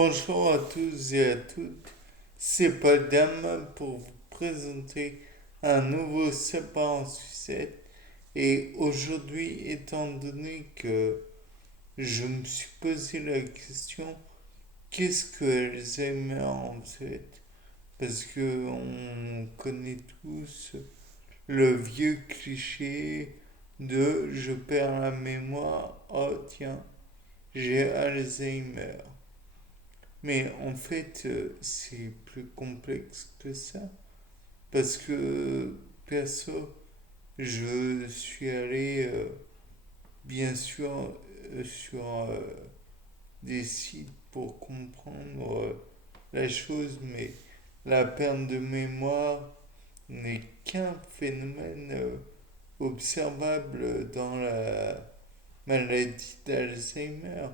Bonjour à tous et à toutes, c'est Paul Dame pour vous présenter un nouveau sapin en sucette. Et aujourd'hui, étant donné que je me suis posé la question, qu'est-ce que Alzheimer en fait? Parce que on connaît tous le vieux cliché de je perds la mémoire, oh tiens, j'ai Alzheimer. Mais en fait, c'est plus complexe que ça. Parce que, perso, je suis allé, bien sûr, sur des sites pour comprendre la chose, mais la perte de mémoire n'est qu'un phénomène observable dans la maladie d'Alzheimer.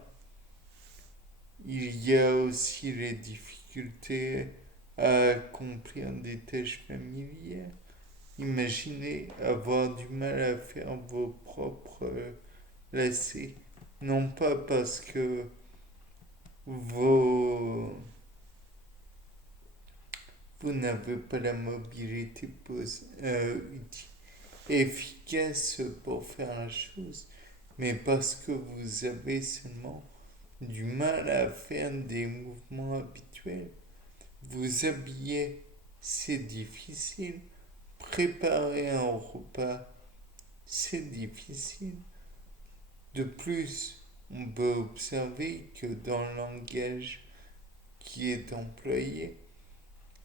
Il y a aussi les difficultés à accomplir des tâches familières. Imaginez avoir du mal à faire vos propres lacets. Non pas parce que vos... vous n'avez pas la mobilité efficace pour faire la chose, mais parce que vous avez seulement du mal à faire des mouvements habituels. Vous habiller, c'est difficile. Préparer un repas, c'est difficile. De plus, on peut observer que dans le langage qui est employé,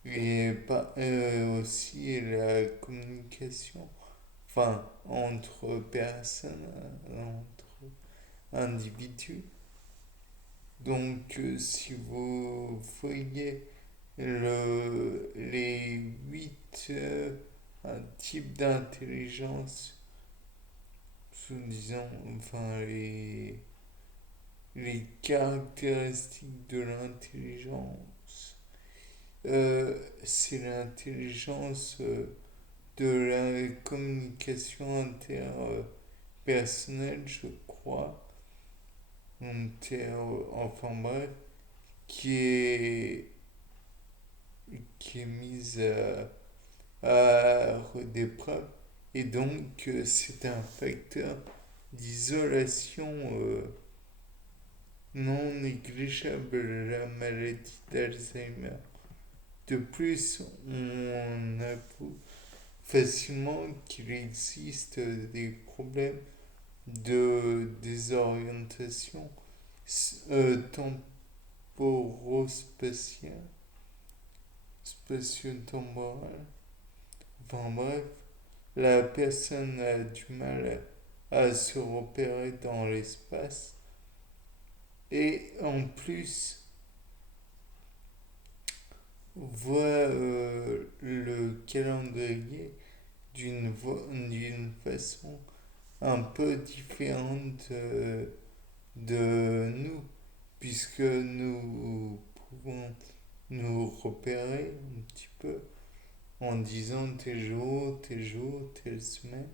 et aussi la communication, enfin, entre personnes, entre individus. Donc, si vous voyez les huit types d'intelligence, soi-disant, enfin les caractéristiques de l'intelligence, c'est l'intelligence de la communication interpersonnelle, je crois, enfin bref, qui est, qui est mise à rude épreuve. Et donc, c'est un facteur d'isolation non négligeable de la maladie d'Alzheimer. De plus, on avoue facilement qu'il existe des problèmes de désorientation temporo-spatiale, spatio-temporelle. Enfin bref, la personne a du mal à se repérer dans l'espace et en plus voit le calendrier d'une façon un peu différente de nous, puisque nous pouvons nous repérer un petit peu en disant tel jour, telle semaine.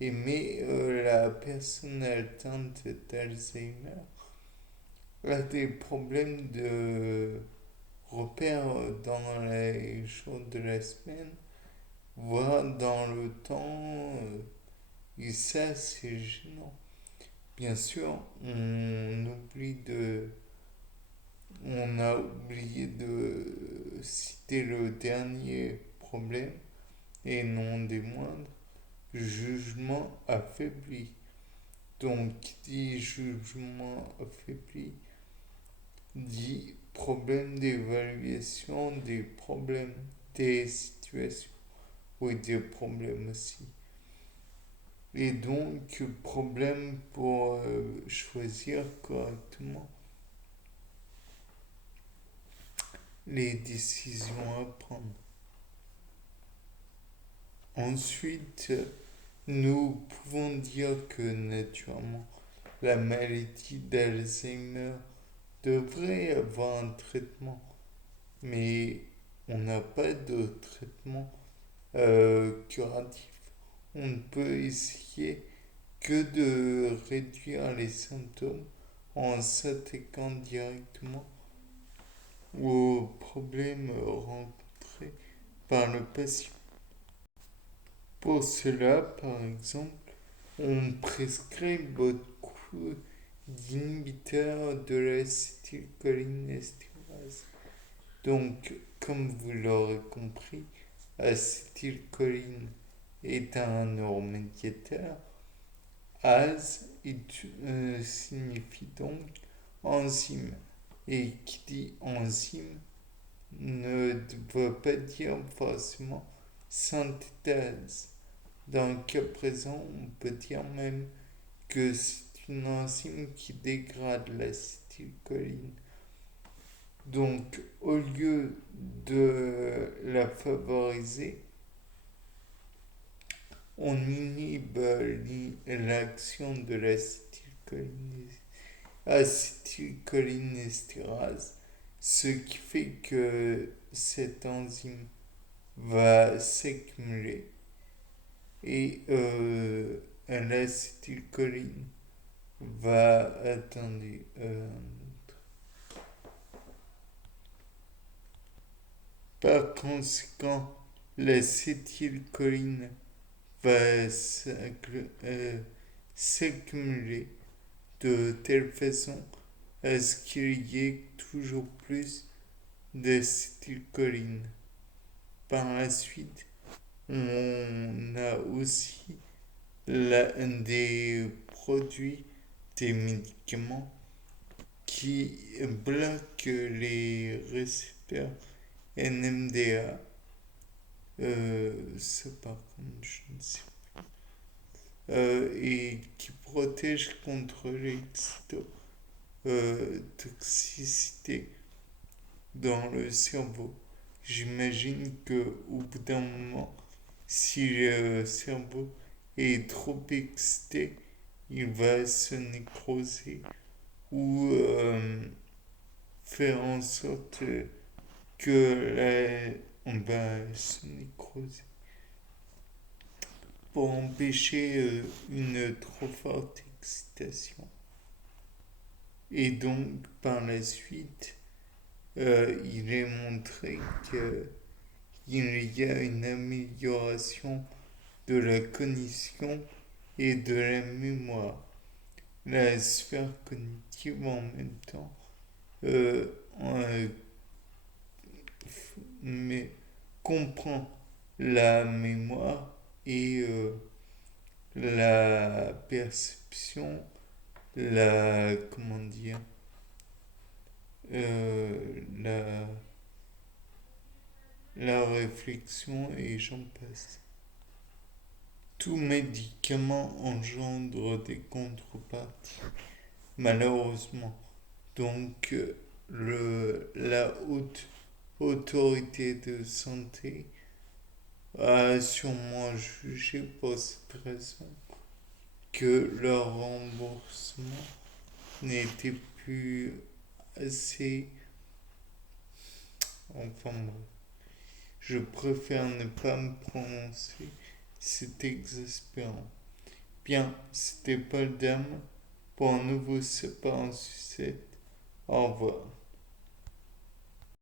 Et mais la personne atteinte d'Alzheimer a des problèmes de repère dans les jours de la semaine, voire dans le temps, et ça c'est gênant. Bien sûr, on a oublié de citer le dernier problème, et non des moindres, jugement affaibli. Donc, qui dit jugement affaibli, dit problème d'évaluation des problèmes, des situations, ou des problèmes aussi. Et donc, problème pour choisir correctement les décisions à prendre. Ensuite, nous pouvons dire que naturellement, la maladie d'Alzheimer devrait avoir un traitement, mais on n'a pas de traitement curatif. On ne peut essayer que de réduire les symptômes en s'attaquant directement aux problèmes rencontrés par le patient. Pour cela, par exemple, on prescrit beaucoup d'inhibiteurs de l'acétylcholinesterase. Donc, comme vous l'aurez compris, acétylcholine est un neuromédiateur. AS signifie donc enzyme. Et qui dit enzyme ne veut pas dire forcément synthèse. Dans le cas présent, on peut dire même que c'est une enzyme qui dégrade l'acétylcholine. Donc, au lieu de la favoriser, on inhibe l'action de l'acétylcholinestérase, ce qui fait que cette enzyme va s'accumuler et l'acétylcholine va, attendez, par conséquent, l'acétylcholine va s'accumuler de telle façon à ce qu'il y ait toujours plus d'acétylcholine. Par la suite, on a aussi des produits, des médicaments qui bloquent les récepteurs NMDA. Ça par contre, je ne sais pas. Et qui protègent contre l'extotoxicité dans le cerveau. J'imagine qu'au bout d'un moment, si le cerveau est trop excité, il va se nécroser ou faire en sorte que on va se nécroser pour empêcher une trop forte excitation. Et donc, par la suite, il est montré qu'il y a une amélioration de la cognition et de la mémoire. La sphère cognitive en même temps euh, euh, mais comprend la mémoire et la perception, la comment dire, la réflexion et j'en passe. Tout médicament engendre des contreparties, malheureusement. Donc, la haute autorité de santé a sûrement jugé pour cette raison que leur remboursement n'était plus assez. Enfin bref, je préfère ne pas me prononcer, c'est exaspérant. Bien, c'était Paul Dame pour un nouveau Sapin en sucette. Au revoir.